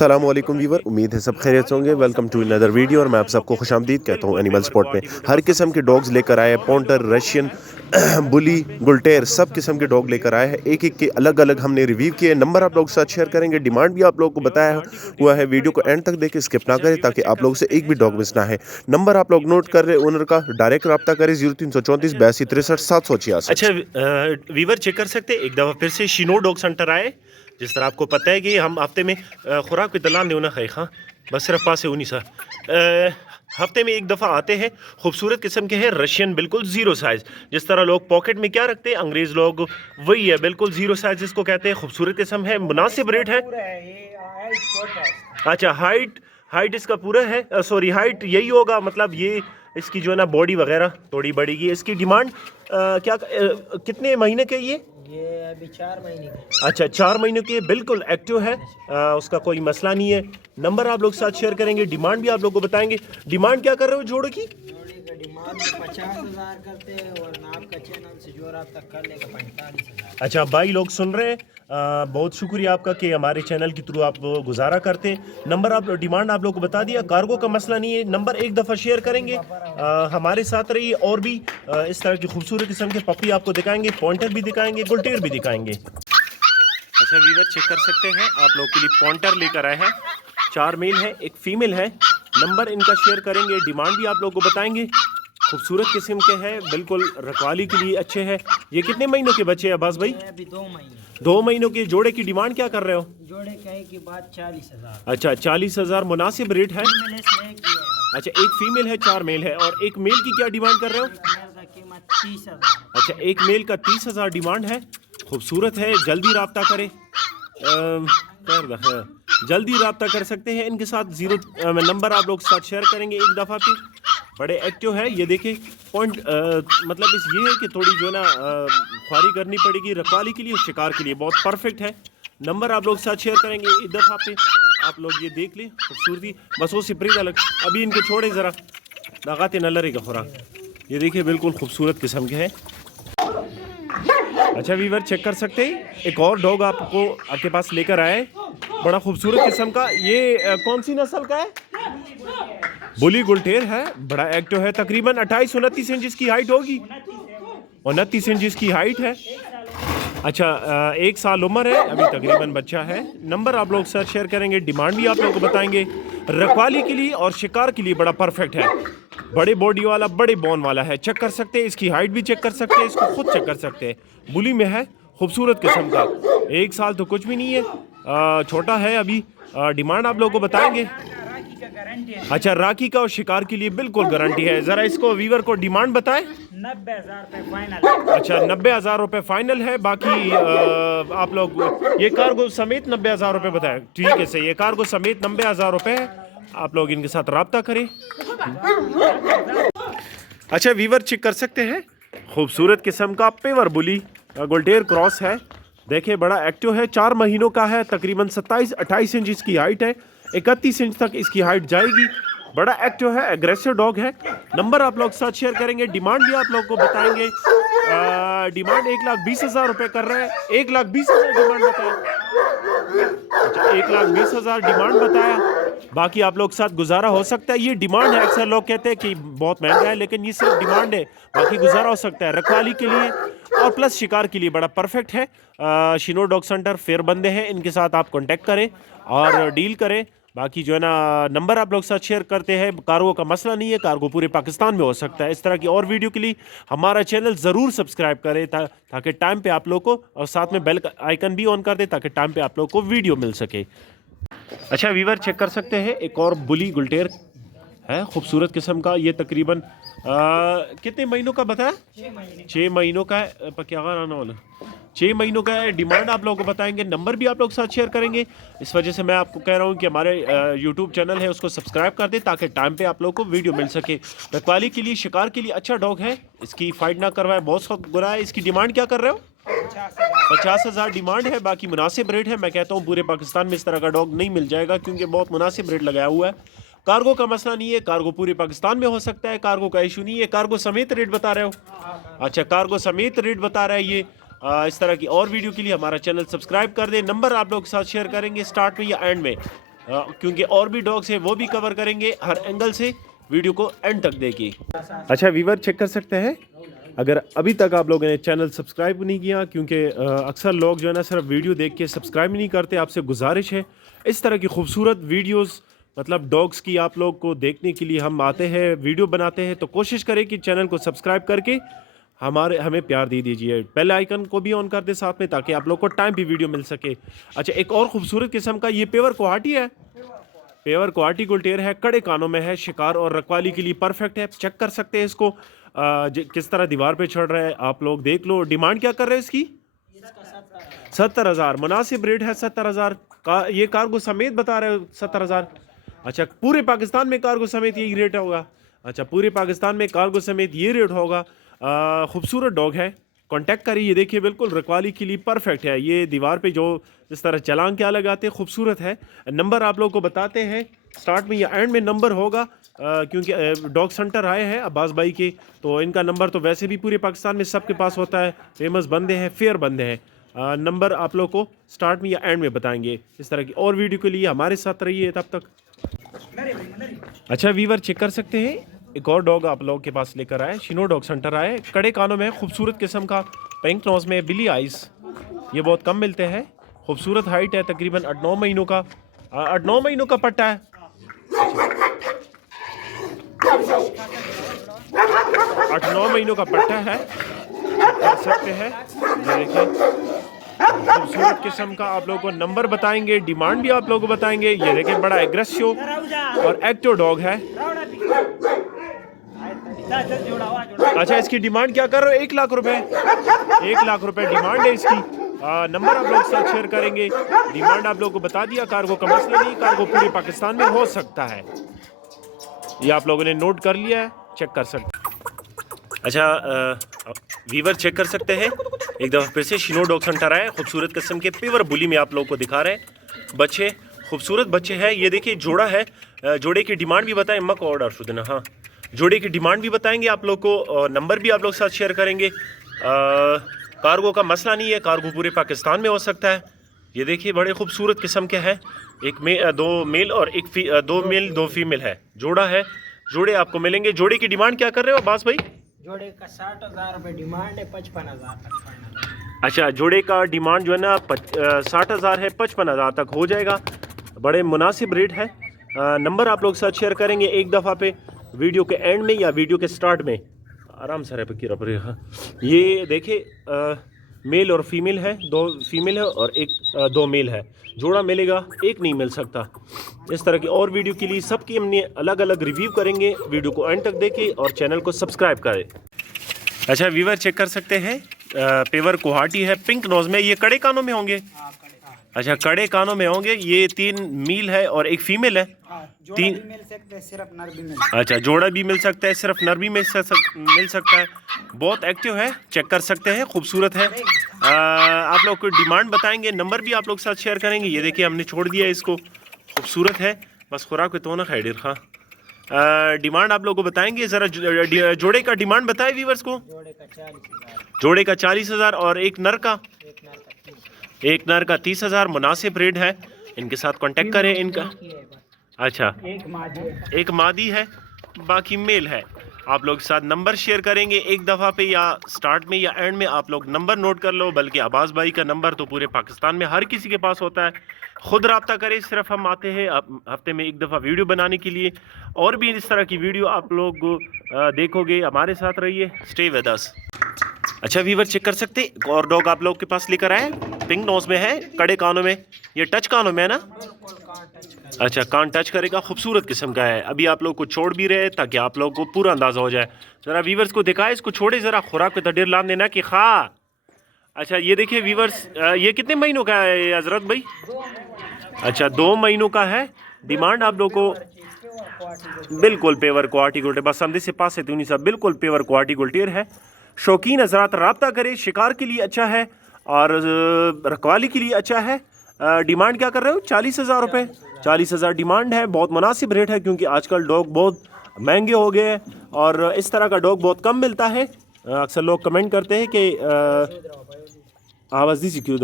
अस्सलाम वालेकुम वीवर, उम्मीद है सब खैरियत होंगे। वेलकम टू अनदर वीडियो और मैं आप सबको खुशामदीद कहता हूँ एनिमल स्पॉट में। हर किस्म के डॉग्स लेकर आए हैं, पॉन्टर, रशियन, बुली, गुलटेर, सब किस्म के डॉग लेकर आए हैं। एक एक के अलग अलग हमने रिव्यू किए। नंबर आप लोग के साथ शेयर करेंगे, डिमांड भी आप लोगों को बताया हुआ है। वीडियो को एंड तक देखें, स्किप ना करें ताकि आप लोग से एक भी डॉग मिस ना है। नंबर आप लोग नोट कर रहे हैं, ओनर का डायरेक्ट रब्ता करें 0334 82 63 766। अच्छा वीवर चेक कर सकते हैं एक दफ़ा फिर से शिनो डॉग सेंटर आए। जिस तरह आपको पता है कि हम हफ्ते में खुराक दलान देना खाई खां बस सिर्फ पास है उन्हीं सा हफ्ते में एक दफ़ा आते हैं। खूबसूरत किस्म के हैं, रशियन बिल्कुल ज़ीरो साइज़। जिस तरह लोग पॉकेट में क्या रखते हैं अंग्रेज़ लोग, वही है बिल्कुल ज़ीरो साइज़ जिसको कहते हैं। खूबसूरत किस्म है, मुनासिब रेट है। अच्छा हाइट इसका पूरा है, सॉरी हाइट यही होगा, मतलब ये इसकी जो है ना बॉडी वगैरह थोड़ी बढ़ेगी। इसकी डिमांड कितने महीने के ये अभी 4 महीने की। अच्छा 4 महीने के, बिल्कुल एक्टिव है, उसका कोई मसला नहीं है। नंबर आप लोग साथ शेयर करेंगे, डिमांड भी आप लोग को बताएंगे। डिमांड क्या कर रहे हो जोड़े की? जोड़े का डिमांड 50,000 करते हैं और नाप का चैनल से जो आप तक कर लेगा 45,000। अच्छा भाई लोग सुन रहे हैं, बहुत शुक्रिया आपका कि हमारे चैनल के थ्रू आप गुजारा करते हैं। नंबर आप डिमांड आप लोग को बता दिया, कार्गो का मसला नहीं है। नंबर एक दफ़ा शेयर करेंगे, हमारे साथ रहिए। और भी इस तरह की खूबसूरत किस्म के पपी आपको दिखाएंगे, पॉइंटर भी दिखाएंगे, गुलटेर भी दिखाएंगे। अच्छा वीवर चेक कर सकते हैं, आप लोग के लिए पॉइंटर लेकर आए हैं। 4 मेल है, एक फीमेल है। नंबर इनका शेयर करेंगे, डिमांड भी आप लोग को बताएंगे। खूबसूरत किस्म के हैं, बिल्कुल रखवाली के लिए अच्छे हैं। ये कितने महीनों के बच्चे हैं अब्बास भाई? अभी 2 महीने। 2 महीनों के। जोड़े की डिमांड क्या कर रहे हो? जोड़े कहे की बात 40,000। अच्छा 40,000 मुनासिब रेट है। अच्छा एक फीमेल है, 4 मेल है, और एक मेल की क्या डिमांड कर रहे हो? कीमत 30,000। अच्छा एक मेल का 30,000 डिमांड है। खूबसूरत है, जल्दी रब्ता करें, जल्दी रब्ता कर सकते हैं इनके साथ। नंबर आप लोग साथ शेयर करेंगे एक दफ़ा पे। बड़े एक्टिव है, ये देखें पॉइंट, मतलब इस ये है कि थोड़ी जो है ना ख्वारी करनी पड़ेगी रखवाली के लिए, शिकार के लिए बहुत परफेक्ट है। नंबर आप लोग साथ शेयर करेंगे एक दफ़ा पे। आप लोग ये देख लें खूबसूरती, बस वो सिपरी अलग। अभी इनके छोड़े ज़रा लगाते न लरेगा खुराक। ये देखिए बिल्कुल खूबसूरत किस्म के हैं। अच्छा वीवर चेक कर सकते हैं, एक और डॉग आपको आपके पास लेकर आए, बड़ा खूबसूरत किस्म का। ये कौन सी नस्ल का है? बुली गुलटेर है, बड़ा एक्टिव है। तकरीबन 28-29 इंच की हाइट होगी, 29 इंच की हाइट है। अच्छा 1 साल उम्र है, अभी तकरीबन बच्चा है। नंबर आप लोग साथ शेयर करेंगे, डिमांड भी आप लोग को बताएंगे। रखवाली के लिए और शिकार के लिए बड़ा परफेक्ट है। बड़े बॉडी वाला, बड़े बोन वाला है। चेक कर सकते हैं, इसकी हाइट भी चेक कर सकते हैं, इसको खुद चेक कर सकते हैं। बुली में है, खूबसूरत किस्म का। 1 साल तो कुछ भी नहीं है, छोटा है अभी। डिमांड आप लोग को बताएंगे। अच्छा राखी का और शिकार के लिए बिल्कुल गारंटी है। जरा इसको वीवर को डिमांड बताएं। 90,000 रुपये फाइनल। अच्छा 90,000 रुपये फाइनल है। बाकी आप लोग ये कार्गो समेत 90,000 रुपये बताएं। ठीक है सही है, कार्गो समेत 90,000 रुपये है। आप लोग इनके साथ रब्ता करें। अच्छा वीवर चेक कर सकते हैं, खूबसूरत किस्म का पेवर बुली गुलटेर क्रॉस है। देखिए बड़ा एक्टिव है, 4 महीनों का है, तकरीबन 27-28 इंच इसकी हाइट है। 31 इंच तक इसकी हाइट जाएगी। बड़ा एक्टिव है, एग्रेसिव डॉग है। नंबर आप लोग साथ शेयर करेंगे, डिमांड भी आप लोग को बताएंगे। डिमांड 1,20,000 रुपये कर रहे हैं। 1,20,000 डिमांड बताया। अच्छा 1,20,000 डिमांड बताया। बाकी आप लोग साथ गुजारा हो सकता है। ये डिमांड है, अक्सर लोग कहते हैं कि बहुत महंगा है, लेकिन ये सिर्फ डिमांड है, बाकी गुजारा हो सकता है। रखवाली के लिए और प्लस शिकार के लिए बड़ा परफेक्ट है। शिनो डॉग सेंटर फेयर बंदे हैं, इनके साथ आप कांटेक्ट करें और डील करें। बाकी जो है ना नंबर आप लोग साथ शेयर करते हैं। कार्गो का मसला नहीं है, कार्गो पूरे पाकिस्तान में हो सकता है। इस तरह की और वीडियो के लिए हमारा चैनल ज़रूर सब्सक्राइब करें ताकि टाइम पे आप लोग को, और साथ में बेल आइकन भी ऑन कर दें ताकि टाइम पे आप लोग को वीडियो मिल सके। अच्छा वीवर चेक कर सकते हैं, एक और बुली गुलटेर है, खूबसूरत किस्म का। ये तकरीबन कितने महीनों का बताया? 6 महीनों का है। क्या आना वाला 6 महीनों का है। डिमांड आप लोगों को बताएंगे, नंबर भी आप लोग साथ शेयर करेंगे। इस वजह से मैं आपको कह रहा हूँ कि हमारे यूट्यूब चैनल है उसको सब्सक्राइब कर दें ताकि टाइम पे आप लोग को वीडियो मिल सके। रखवाली के लिए, शिकार के लिए अच्छा डॉग है। इसकी फाइट ना करवाए, बहुत सख्त बुरा है। इसकी डिमांड क्या कर रहे हो? 50,000 डिमांड है। बाकी मुनासिब रेट है। मैं कहता हूँ पूरे पाकिस्तान में इस तरह का डॉग नहीं मिल जाएगा, क्योंकि बहुत मुनासिब रेट लगाया हुआ है। कार्गो का मसला नहीं है, कार्गो पूरे पाकिस्तान में हो सकता है, कार्गो का इशू नहीं है। कार्गो समेत रेट बता रहे हो? अच्छा कार्गो समेत रेट बता रहा है ये। इस तरह की और वीडियो के लिए हमारा चैनल सब्सक्राइब कर दें। नंबर आप लोग के साथ शेयर करेंगे स्टार्ट में या एंड में। क्योंकि और भी डॉग्स हैं वो भी कवर करेंगे हर एंगल से। वीडियो को एंड तक देखिए। अच्छा वीवर चेक कर सकते हैं, अगर अभी तक आप लोगों ने चैनल सब्सक्राइब नहीं किया, क्योंकि अक्सर लोग जो है ना सिर्फ वीडियो देख के सब्सक्राइब नहीं करते, आपसे गुजारिश है इस तरह की खूबसूरत वीडियोस मतलब डॉग्स की आप लोग को देखने के लिए हम आते हैं, वीडियो बनाते हैं, तो कोशिश करें कि चैनल को सब्सक्राइब करके हमें प्यार दे दीजिए। बेल आइकन को भी ऑन कर दे साथ में, ताकि आप लोग को टाइम भी वीडियो मिल सके। अच्छा एक और खूबसूरत किस्म का ये पेवर कोहाटी है, पेवर कोहाटी गुलटेर है, कड़े कानों में है, शिकार और रखवाली के लिए परफेक्ट है। चेक कर सकते हैं इसको किस तरह दीवार पे चढ़ रहा है, आप लोग देख लो। डिमांड क्या कर रहे हैं इसकी? 70,000 मुनासिब रेट है। 70,000 का ये कार्गो समेत बता रहे हो 70,000। अच्छा पूरे पाकिस्तान में कार्गो समेत यही रेट होगा? अच्छा पूरे पाकिस्तान में कार्गो समेत ये रेट होगा। खूबसूरत डॉग है, कांटेक्ट करिए। ये देखिए बिल्कुल रखवाली के लिए परफेक्ट है। ये दीवार पे जो जिस तरह चलान क्या लगाते हैं खूबसूरत है। नंबर आप लोग को बताते हैं स्टार्ट में या एंड में नंबर होगा, क्योंकि डॉग सेंटर आए हैं अब्बास भाई के, तो इनका नंबर तो वैसे भी पूरे पाकिस्तान में सबके पास होता है। फेमस बंदे हैं, फेयर बंदे हैं। नंबर आप लोग को स्टार्ट में या एंड में बताएंगे। इस तरह की और वीडियो के लिए हमारे साथ रहिए तब तक। अच्छा वीवर चेक कर सकते हैं, एक और डॉग आप लोगों के पास लेकर आए, शिनो डॉग सेंटर आए, कड़े कानों में, खूबसूरत किस्म का, पिंक नोज में, बिली आइज। ये बहुत कम मिलते हैं। खूबसूरत हाइट है, तकरीबन 8-9 महीनों का 8-9 महीनों का पट्टा है। 8-9 महीनों का पट्टा है, कर सकते हैं। ये देखिए खूबसूरत किस्म का। आप लोगों को नंबर बताएंगे, डिमांड भी आप लोगों को बताएंगे। ये देखिए बड़ा एग्रेसिव और एक्टिव डॉग है। अच्छा इसकी डिमांड क्या कर रहे हो? 1 लाख रुपए। 1 लाख रुपए डिमांड है इसकी। नंबर आप लोग साथ शेयर करेंगे। डिमांड आप लोगों को बता दिया। कार्गो का मसला नहीं, कार्गो पूरे पाकिस्तान में हो सकता है। ये आप लोगों ने नोट कर लिया है, चेक कर सकते। अच्छा वीवर चेक कर सकते हैं, एक दफ़ा फिर से शिनो डॉग सेंटर आए, खूबसूरत किस्म के पेवर बुली में आप लोगों को दिखा रहे हैं। बच्चे खूबसूरत बच्चे हैं। ये देखिए जोड़ा है, जोड़े की डिमांड भी बताएं। मक ऑर्डर शुदना, हाँ जोड़े की डिमांड भी बताएंगे आप लोग को, और नंबर भी आप लोग साथ शेयर करेंगे। कार्गो का मसला नहीं है, कार्गो पूरे पाकिस्तान में हो सकता है। ये देखिए बड़े खूबसूरत किस्म के हैं। दो मेल और दो मेल 2 फीमेल है, जोड़ा है। जोड़े आपको मिलेंगे। जोड़े की डिमांड क्या कर रहे हो अब्बास भाई? जोड़े का 60,000 रुपये डिमांड है, 55,000। अच्छा जोड़े का डिमांड जो है ना 60,000 है, 55,000 तक हो जाएगा। बड़े मुनासिब रेट है। नंबर आप लोग साथ शेयर करेंगे एक दफ़ा पे, वीडियो के एंड में या वीडियो के स्टार्ट में। आराम से रहे। हाँ ये देखिए मेल और फीमेल है, 2 फीमेल है और 2 मेल है। जोड़ा मिलेगा, एक नहीं मिल सकता। इस तरह की और वीडियो के लिए सबकी हमने अलग अलग रिव्यू करेंगे। वीडियो को एंड तक देखें और चैनल को सब्सक्राइब करें। अच्छा वीवर चेक कर सकते हैं, पेवर कोहाटी है, पिंक नोज में। ये कड़े कानों में होंगे? अच्छा कड़े कानों में होंगे। ये 3 मील है और 1 फीमेल है। 3 मिल सकते हैं, सिर्फ नर भी मिल। अच्छा जोड़ा भी मिल सकता है, सिर्फ नर भी मिल सकता है। बहुत एक्टिव है, चेक कर सकते हैं, खूबसूरत है। आप लोग को डिमांड बताएंगे, नंबर भी आप लोग साथ शेयर करेंगे। ये देखिए हमने छोड़ दिया इसको, खूबसूरत है। बस खुराक तो ना खैर खा। डिमांड आप लोग को बताएंगे। ज़रा जोड़े का डिमांड बताए व्यूअर्स को। जोड़े का 40,000 और एक नर का 30,000। मुनासिब रेट है। इनके साथ कांटेक्ट करें। इनका अच्छा एक मादी है, बाकी मेल है। आप लोग साथ नंबर शेयर करेंगे एक दफ़ा पे, या स्टार्ट में या एंड में आप लोग नंबर नोट कर लो। बल्कि अब्बास भाई का नंबर तो पूरे पाकिस्तान में हर किसी के पास होता है। ख़ुद रब्ता करें। सिर्फ हम आते हैं हफ्ते में एक दफ़ा वीडियो बनाने के लिए। और भी इस तरह की वीडियो आप लोग देखोगे। हमारे साथ रहिए, स्टे विद अस। अच्छा वीवर चेक कर सकते, एक और डॉग आप लोग के पास लेकर आए, पिंक नोज में है, कड़े कानों में। ये टच कानों में है ना? अच्छा कान टच करेगा, खूबसूरत किस्म का है। अभी आप लोग को छोड़ भी रहे ताकि आप लोग को पूरा अंदाजा हो जाए। ज़रा वीवर्स को दिखाए, इसको छोड़े ज़रा, खुराक पे तडीर लान देना कि खा। अच्छा ये देखिए वीवर्स, ये कितने महीनों का है हजरत भाई? अच्छा 2 महीनों का है। डिमांड आप लोग को बिल्कुल पेवर क्वालिटी गुल्टेर, बस अंदे से पास है सब बिल्कुल पेवर क्वालिटी गुल्टेर है। शौकीन हजरात रब्ता करें। शिकार के लिए अच्छा है और रखवाली के लिए अच्छा है। डिमांड क्या कर रहे हो? 40,000 रुपये। 40,000 डिमांड है। बहुत मुनासिब रेट है, क्योंकि आजकल डॉग बहुत महंगे हो गए हैं और इस तरह का डॉग बहुत कम मिलता है। अक्सर लोग कमेंट करते हैं कि आवाज़ दी सी क्यों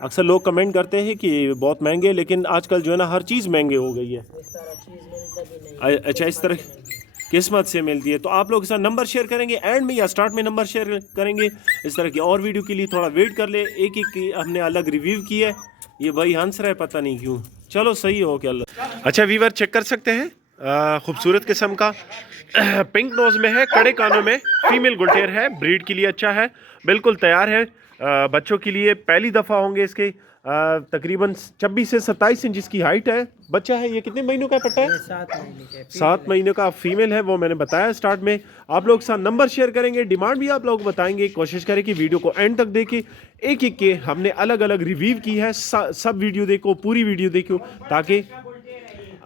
अक्सर लोग कमेंट करते हैं कि बहुत महंगे, लेकिन आजकल जो है ना हर चीज़ महंगे हो गई है। इस तरह चीज़ मिलता भी नहीं। अच्छा, इस तरह किस्मत से मिलती है। तो आप लोग के साथ नंबर शेयर करेंगे एंड में या स्टार्ट में नंबर शेयर करेंगे। इस तरह की और वीडियो के लिए थोड़ा वेट कर ले। एक एक की हमने अलग रिव्यू की है। ये भाई हंस रहा है, पता नहीं क्यों। चलो सही हो क्या। अच्छा वीवर चेक कर सकते हैं, खूबसूरत किस्म का पिंक नोज में है, कड़े कानों में, फीमेल गुलटेर है, ब्रीड के लिए अच्छा है, बिल्कुल तैयार है। बच्चों के लिए पहली दफ़ा होंगे इसके। तकरीबन 26 से 27 इंच इसकी हाइट है। बच्चा है ये कितने महीनों का पट्टा है? 7 महीने के 7 महीनों का फीमेल है, वो मैंने बताया स्टार्ट में। आप लोग के साथ नंबर शेयर करेंगे, डिमांड भी आप लोग बताएंगे। कोशिश करें कि वीडियो को एंड तक देखें। एक एक के हमने अलग अलग रिव्यू की है। सब वीडियो देखो, पूरी वीडियो देखो ताकि।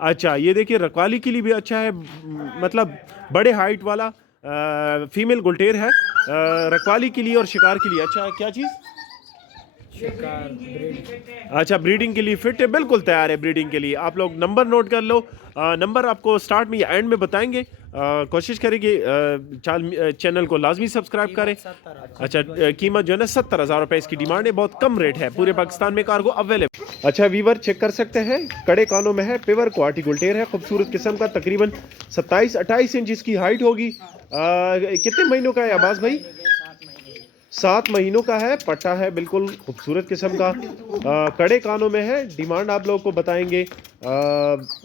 अच्छा ये देखिए, रखवाली के लिए भी अच्छा है, मतलब बड़े हाइट वाला फीमेल गुलटेर है। रखवाली के लिए और शिकार के लिए अच्छा है। क्या चीज़? शिकार ब्रीड। अच्छा, ब्रीडिंग के लिए फिट है, बिल्कुल तैयार है ब्रीडिंग के लिए। आप लोग नंबर नोट कर लो। नंबर आपको स्टार्ट में या एंड में बताएंगे। कोशिश करेंगे चैनल को लाजमी सब्सक्राइब करें। अच्छा, कीमत जो है ना 70,000 रुपये इसकी डिमांड है, बहुत कम रेट है। पूरे पाकिस्तान में कार्गो अवेलेबल। अच्छा वीवर चेक कर सकते हैं, कड़े कानों में है, पेवर क्वालिटी गुलटेर है, खूबसूरत किस्म का। तकरीबन 27-28 इंच इसकी हाइट होगी। कितने महीनों का है अब्बास भाई? 7 महीनों का है, पट्टा है, बिल्कुल खूबसूरत किस्म का। कड़े कानों में है। डिमांड आप लोगों को बताएंगे।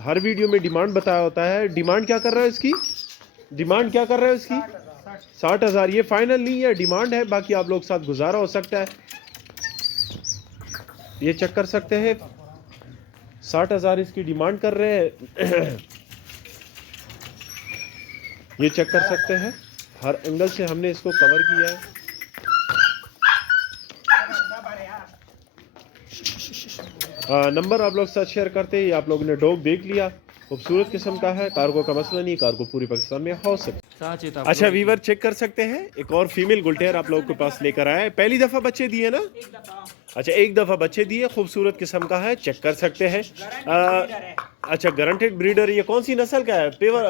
हर वीडियो में डिमांड बताया होता है। डिमांड क्या कर रहा है इसकी? डिमांड क्या कर रहा है इसकी? 60,000। ये फाइनल नहीं है, डिमांड है, बाकी आप लोग साथ गुजारा हो सकता है। ये चेक कर सकते हैं, 60,000 इसकी डिमांड कर रहे हैं। ये चेक कर सकते हैं, हर एंगल से हमने इसको कवर किया है। नंबर आप लोग साथ शेयर करते हैं। आप लोगों ने डॉग देख लिया, खूबसूरत किस्म का है। कार्गो का मसला नहीं, कार्गो पूरी पाकिस्तान में हो सकता। अच्छा वीवर चेक कर सकते हैं, एक और फीमेल गुलटेर आप लोगों के पास लेकर आया है। पहली दफ़ा बच्चे दिए ना? अच्छा, एक दफ़ा बच्चे दिए, खूबसूरत किस्म का है, चेक कर सकते हैं। अच्छा, गारंटेड ब्रीडर। ये कौन सी नस्ल का है? पेवर।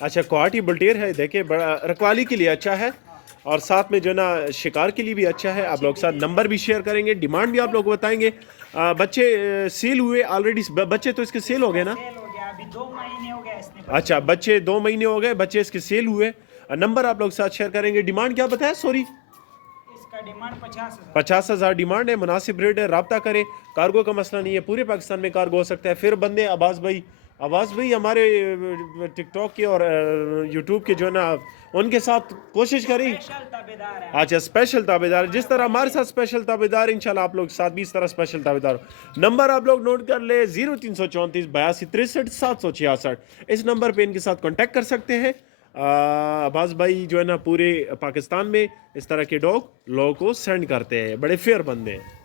अच्छा, क्वालिटी बुलटेर है। देखिए बड़ा रखवाली के लिए अच्छा है और साथ में जो ना शिकार के लिए भी अच्छा है। आप लोग साथ नंबर भी शेयर करेंगे, डिमांड भी आप लोग बताएंगे। बच्चे सेल हुए ऑलरेडी? बच्चे तो इसके सेल हो गए ना? अभी 2 महीने हो गए इसने। अच्छा, बच्चे 2 महीने हो गए, बच्चे इसके सेल हुए। नंबर आप लोग साथ शेयर करेंगे। डिमांड क्या बताया? सॉरी, इसका डिमांड 50,000। 50,000 डिमांड है, मुनासिब रेट है। रब्ता करें, कार्गो का मसला नहीं है, पूरे पाकिस्तान में कार्गो हो सकता है। फिर बंदे अब्बास भाई हमारे टिकटॉक के और यूट्यूब के जो है ना, उनके साथ कोशिश करें। अच्छा, स्पेशल ताबेदार, जिस तरह हमारे साथ स्पेशल ताबेदार, इंशाल्लाह आप लोग साथ भी इस तरह स्पेशल ताबेदार हो। नंबर आप लोग नोट कर ले, 0334 82 63 766। इस नंबर पे इनके साथ कांटेक्ट कर सकते हैं। अब्बास भाई जो है ना पूरे पाकिस्तान में इस तरह के डॉग लोगों को सेंड करते हैं, बड़े फेयर बंदे हैं।